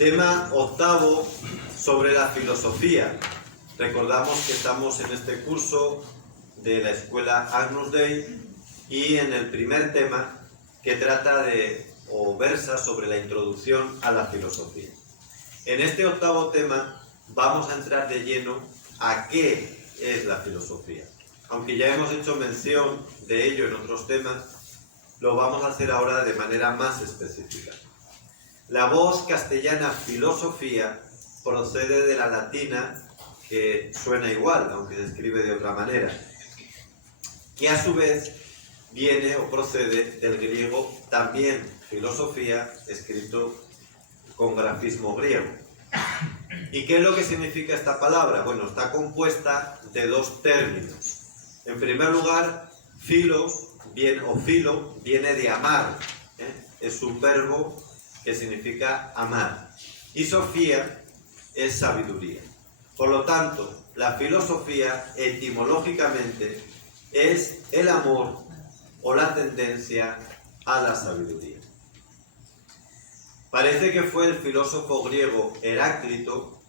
Tema octavo sobre la filosofía. Recordamos que estamos en este curso de la escuela Agnus Dei y en el primer tema que trata de o versa sobre la introducción a la filosofía. En este octavo tema vamos a entrar de lleno a qué es la filosofía. Aunque ya hemos hecho mención de ello en otros temas, lo vamos a hacer ahora de manera más específica. La voz castellana filosofía procede de la latina, que suena igual, aunque se escribe de otra manera, que a su vez viene o procede del griego también filosofía, escrito con grafismo griego. ¿Y qué es lo que significa esta palabra? Bueno, está compuesta de dos términos. En primer lugar, filos filo viene de amar, es un verbo que significa amar. Y sofía es sabiduría. Por lo tanto, la filosofía etimológicamente es el amor o la tendencia a la sabiduría. Parece que fue el filósofo griego Heráclito,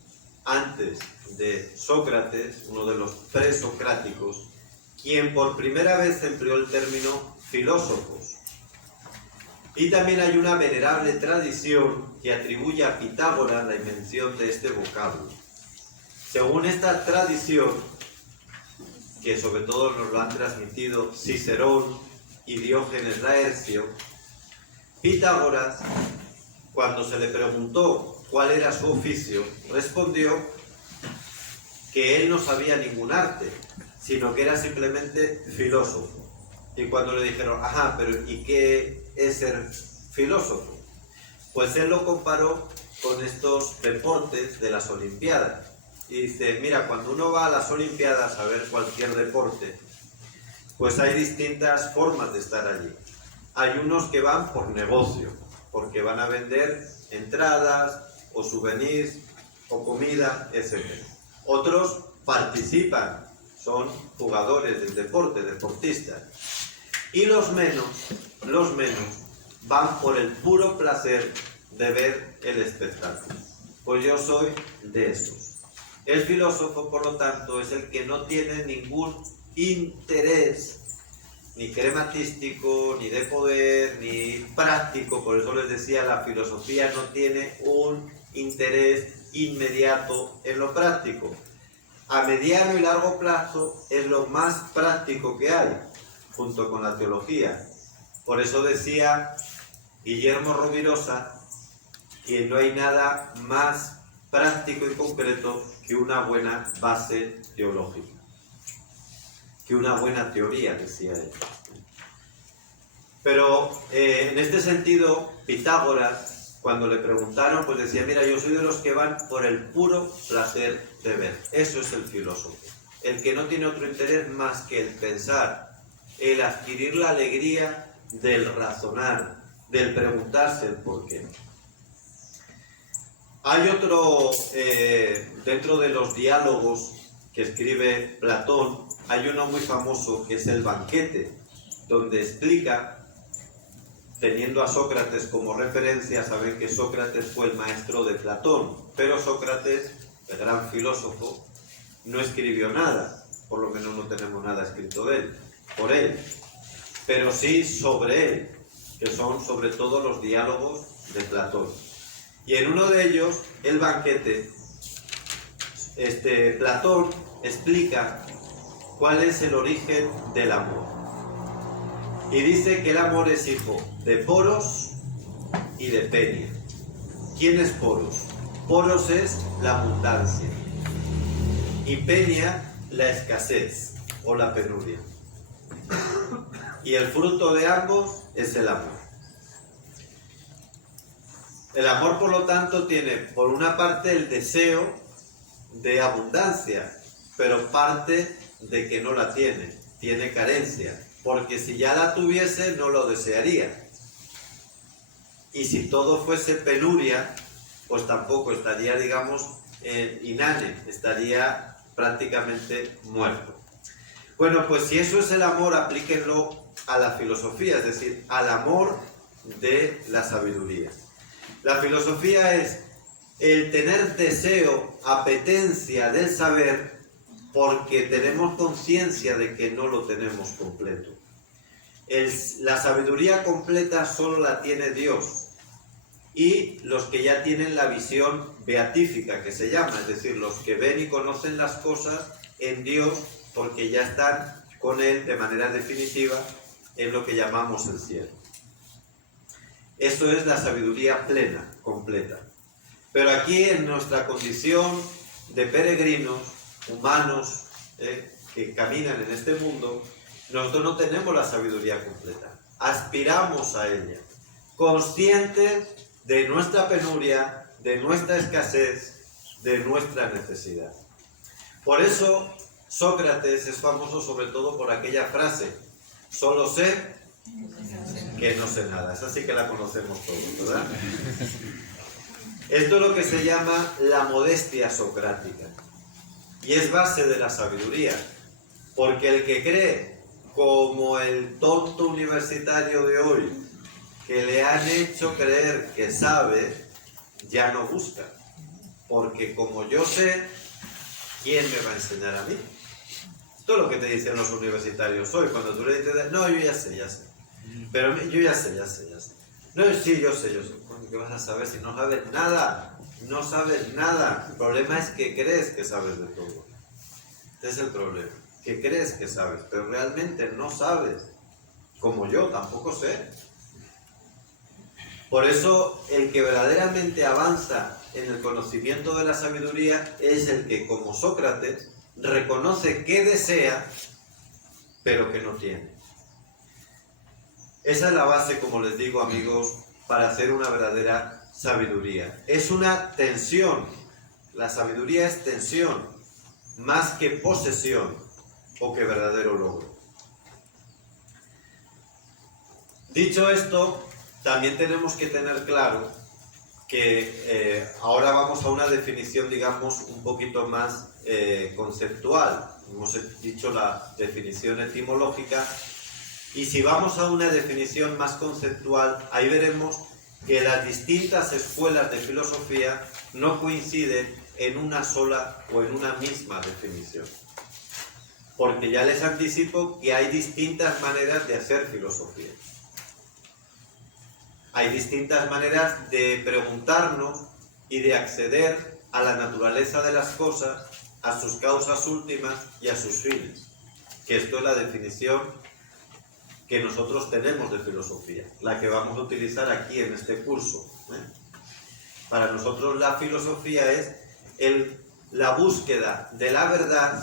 antes de Sócrates, uno de los presocráticos, quien por primera vez empleó el término filósofos. Y también hay una venerable tradición que atribuye a Pitágoras la invención de este vocablo. Según esta tradición, que sobre todo nos lo han transmitido Cicerón y Diógenes Laercio, Pitágoras, cuando se le preguntó cuál era su oficio, respondió que él no sabía ningún arte, sino que era simplemente filósofo. Y cuando le dijeron, ajá, pero ¿y qué es ser filósofo? Pues él lo comparó con estos deportes de las Olimpiadas. Y dice, mira, cuando uno va a las Olimpiadas a ver cualquier deporte, pues hay distintas formas de estar allí. Hay unos que van por negocio, porque van a vender entradas o souvenirs o comida, etc. Otros participan, son jugadores del deporte, deportistas. Y los menos van por el puro placer de ver el espectáculo. Pues yo soy de esos. El filósofo, por lo tanto, es el que no tiene ningún interés, ni crematístico, ni de poder, ni práctico. Por eso les decía, la filosofía no tiene un interés inmediato en lo práctico. A mediano y largo plazo es lo más práctico que hay, junto con la teología. Por eso decía Guillermo Rovirosa que no hay nada más práctico y concreto que una buena base teológica, que una buena teoría, decía él. Pero en este sentido, Pitágoras, cuando le preguntaron, pues decía, mira, yo soy de los que van por el puro placer de ver. Eso es el filósofo, el que no tiene otro interés más que el pensar, el adquirir la alegría del razonar, del preguntarse el por qué. Hay otro, dentro de los diálogos que escribe Platón, hay uno muy famoso que es el Banquete, donde explica, teniendo a Sócrates como referencia, saben que Sócrates fue el maestro de Platón, pero Sócrates, el gran filósofo, no escribió nada, por lo menos no tenemos nada escrito de él, por él, pero sí sobre él, que son sobre todo los diálogos de Platón. Y en uno de ellos, el Banquete, Platón explica cuál es el origen del amor. Y dice que el amor es hijo de Poros y de Penia. ¿Quién es Poros? Poros es la abundancia y Penia la escasez o la penuria. Y el fruto de ambos es el amor. El amor, por lo tanto, tiene por una parte el deseo de abundancia, pero parte de que no la tiene carencia, porque si ya la tuviese no lo desearía. Y si todo fuese penuria, pues tampoco estaría, digamos, inane, estaría prácticamente muerto. Bueno, pues si eso es el amor, aplíquenlo a la filosofía, es decir, al amor de la sabiduría. La filosofía es el tener deseo, apetencia del saber, porque tenemos conciencia de que no lo tenemos completo. La sabiduría completa solo la tiene Dios y los que ya tienen la visión beatífica, que se llama, es decir, los que ven y conocen las cosas en Dios porque ya están con Él de manera definitiva en lo que llamamos el cielo. Eso es la sabiduría plena, completa. Pero aquí en nuestra condición de peregrinos, humanos, que caminan en este mundo, nosotros no tenemos la sabiduría completa. Aspiramos a ella, conscientes de nuestra penuria, de nuestra escasez, de nuestra necesidad. Por eso Sócrates es famoso sobre todo por aquella frase: solo sé que no sé nada. Esa sí que la conocemos todos, ¿verdad? Esto es lo que se llama la modestia socrática y es base de la sabiduría, porque el que cree, como el tonto universitario de hoy, que le han hecho creer que sabe, ya no busca, porque como yo sé, ¿quién me va a enseñar a mí? Esto es lo que te dicen los universitarios hoy, cuando tú le dices, no, yo ya sé, pero yo ya sé. No, sí, yo sé. ¿Qué vas a saber si no sabes nada? No sabes nada. El problema es que crees que sabes de todo. Este es el problema, que crees que sabes, pero realmente no sabes. Como yo, tampoco sé. Por eso, el que verdaderamente avanza en el conocimiento de la sabiduría es el que, como Sócrates, reconoce que desea, pero que no tiene. Esa es la base, como les digo, amigos, para hacer una verdadera sabiduría. Es una tensión. La sabiduría es tensión, más que posesión o que verdadero logro. Dicho esto, también tenemos que tener claro que ahora vamos a una definición, digamos, un poquito más conceptual. Hemos dicho la definición etimológica. Y si vamos a una definición más conceptual, ahí veremos que las distintas escuelas de filosofía no coinciden en una sola o en una misma definición. Porque ya les anticipo que hay distintas maneras de hacer filosofía. Hay distintas maneras de preguntarnos y de acceder a la naturaleza de las cosas, a sus causas últimas y a sus fines. Que esto es la definición que nosotros tenemos de filosofía, la que vamos a utilizar aquí en este curso. Para nosotros la filosofía es la búsqueda de la verdad,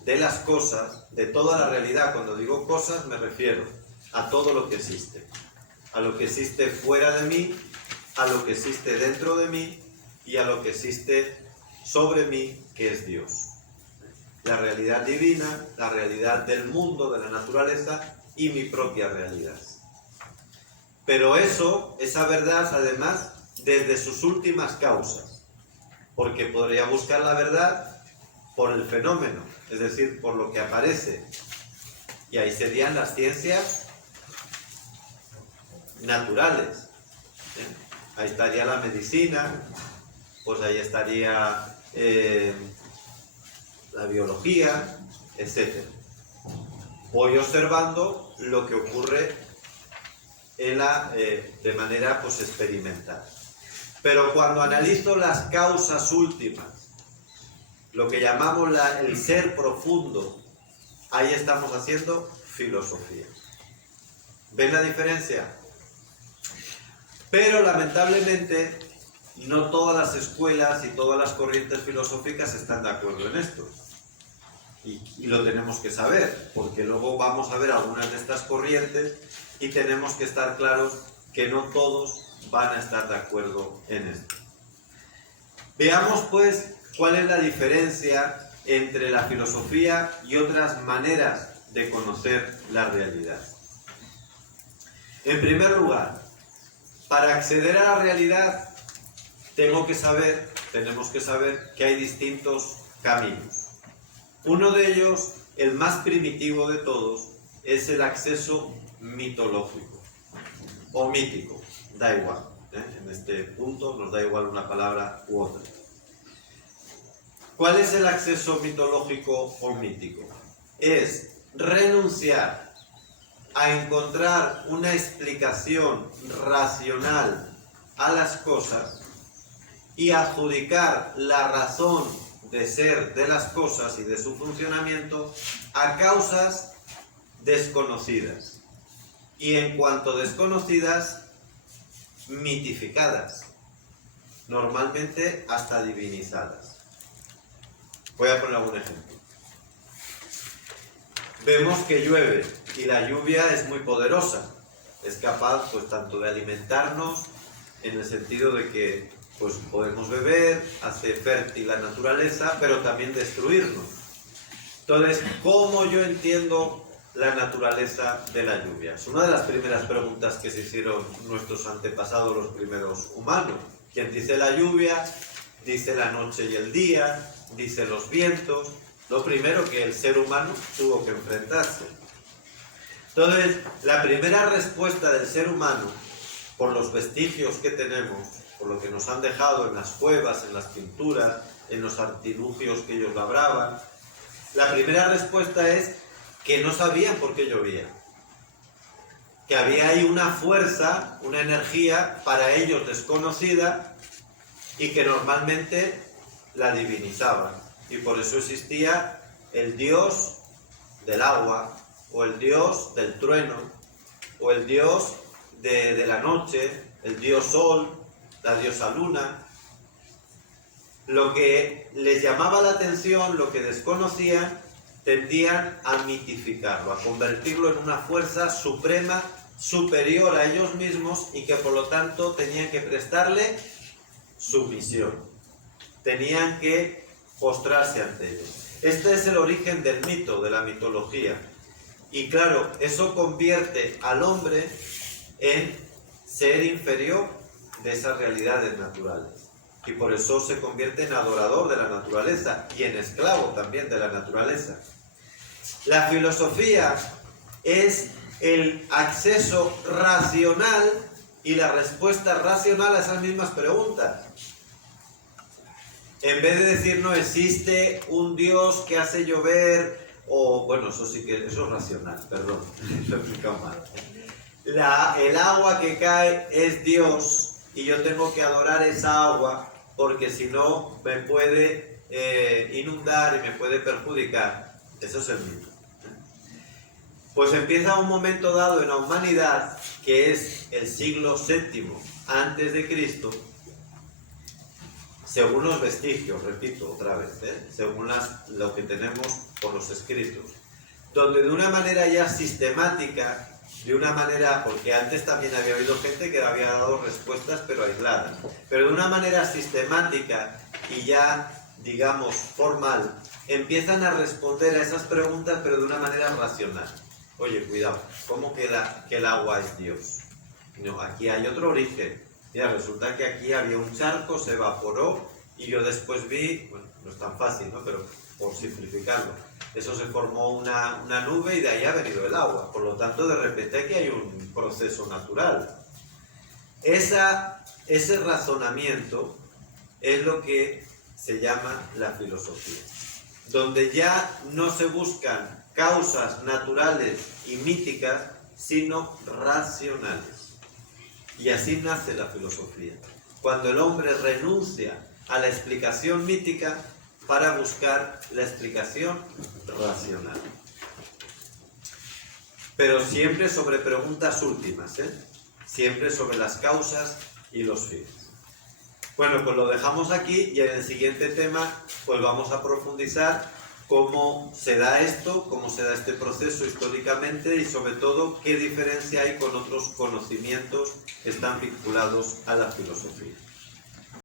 de las cosas, de toda la realidad. Cuando digo cosas me refiero a todo lo que existe, a lo que existe fuera de mí, a lo que existe dentro de mí y a lo que existe sobre mí, que es Dios. La realidad divina, la realidad del mundo, de la naturaleza y mi propia realidad. Pero esa verdad, además, desde sus últimas causas, porque podría buscar la verdad por el fenómeno, es decir, por lo que aparece, y ahí serían las ciencias naturales. Ahí estaría la medicina, pues ahí estaría la biología, etc. Voy observando lo que ocurre de manera experimental. Pero cuando analizo las causas últimas, lo que llamamos el ser profundo, ahí estamos haciendo filosofía. ¿Ven la diferencia? Pero lamentablemente no todas las escuelas y todas las corrientes filosóficas están de acuerdo en esto. Y lo tenemos que saber, porque luego vamos a ver algunas de estas corrientes y tenemos que estar claros que no todos van a estar de acuerdo en esto. Veamos pues cuál es la diferencia entre la filosofía y otras maneras de conocer la realidad. En primer lugar, para acceder a la realidad tenemos que saber que hay distintos caminos. Uno de ellos, el más primitivo de todos, es el acceso mitológico o mítico, da igual. En este punto nos da igual una palabra u otra. ¿Cuál es el acceso mitológico o mítico? Es renunciar a encontrar una explicación racional a las cosas y adjudicar la razón de ser de las cosas y de su funcionamiento a causas desconocidas. Y en cuanto desconocidas, mitificadas, normalmente hasta divinizadas. Voy a poner algún ejemplo. Vemos que llueve y la lluvia es muy poderosa. Es capaz, pues, tanto de alimentarnos, en el sentido de que, pues, podemos beber, hace fértil la naturaleza, pero también destruirnos. Entonces, ¿cómo yo entiendo la naturaleza de la lluvia? Es una de las primeras preguntas que se hicieron nuestros antepasados, los primeros humanos. ¿Quién dice la lluvia? Dice la noche y el día, dice los vientos. Lo primero que el ser humano tuvo que enfrentarse. Entonces, la primera respuesta del ser humano, por los vestigios que tenemos, por lo que nos han dejado en las cuevas, en las pinturas, en los artilugios que ellos labraban, la primera respuesta es que no sabían por qué llovía. Que había ahí una fuerza, una energía para ellos desconocida y que normalmente la divinizaban. Y por eso existía el dios del agua, o el dios del trueno, o el dios de la noche, el dios sol, la diosa luna. Lo que les llamaba la atención, lo que desconocían, tendían a mitificarlo, a convertirlo en una fuerza suprema, superior a ellos mismos, y que por lo tanto tenían que prestarle sumisión. Tenían que postrarse ante ellos. Este es el origen del mito, de la mitología. Y claro, eso convierte al hombre en ser inferior de esas realidades naturales. Y por eso se convierte en adorador de la naturaleza y en esclavo también de la naturaleza. La filosofía es el acceso racional y la respuesta racional a esas mismas preguntas. En vez de decir no existe un Dios que hace llover, o bueno, eso sí que eso es racional, perdón, lo he explicado mal. El agua que cae es Dios y yo tengo que adorar esa agua porque si no me puede inundar y me puede perjudicar. Eso es el mito. Pues empieza un momento dado en la humanidad, que es el siglo VII antes de Cristo, según los vestigios, repito otra vez, según lo que tenemos por los escritos, donde de una manera ya sistemática, de una manera, porque antes también había habido gente que había dado respuestas pero aisladas, pero de una manera sistemática y ya, digamos, formal, empiezan a responder a esas preguntas pero de una manera racional. Oye, cuidado, ¿cómo queda que el agua es Dios? No, aquí hay otro origen. Mira, resulta que aquí había un charco, se evaporó y yo después vi, bueno, no es tan fácil, ¿no? Pero por simplificarlo, eso se formó una nube y de ahí ha venido el agua. Por lo tanto, de repente aquí hay un proceso natural. Ese razonamiento es lo que se llama la filosofía, donde ya no se buscan causas naturales y míticas, sino racionales. Y así nace la filosofía, cuando el hombre renuncia a la explicación mítica para buscar la explicación racional. Pero siempre sobre preguntas últimas, siempre sobre las causas y los fines. Bueno, pues lo dejamos aquí y en el siguiente tema pues vamos a profundizar cómo se da esto, cómo se da este proceso históricamente y sobre todo qué diferencia hay con otros conocimientos que están vinculados a la filosofía.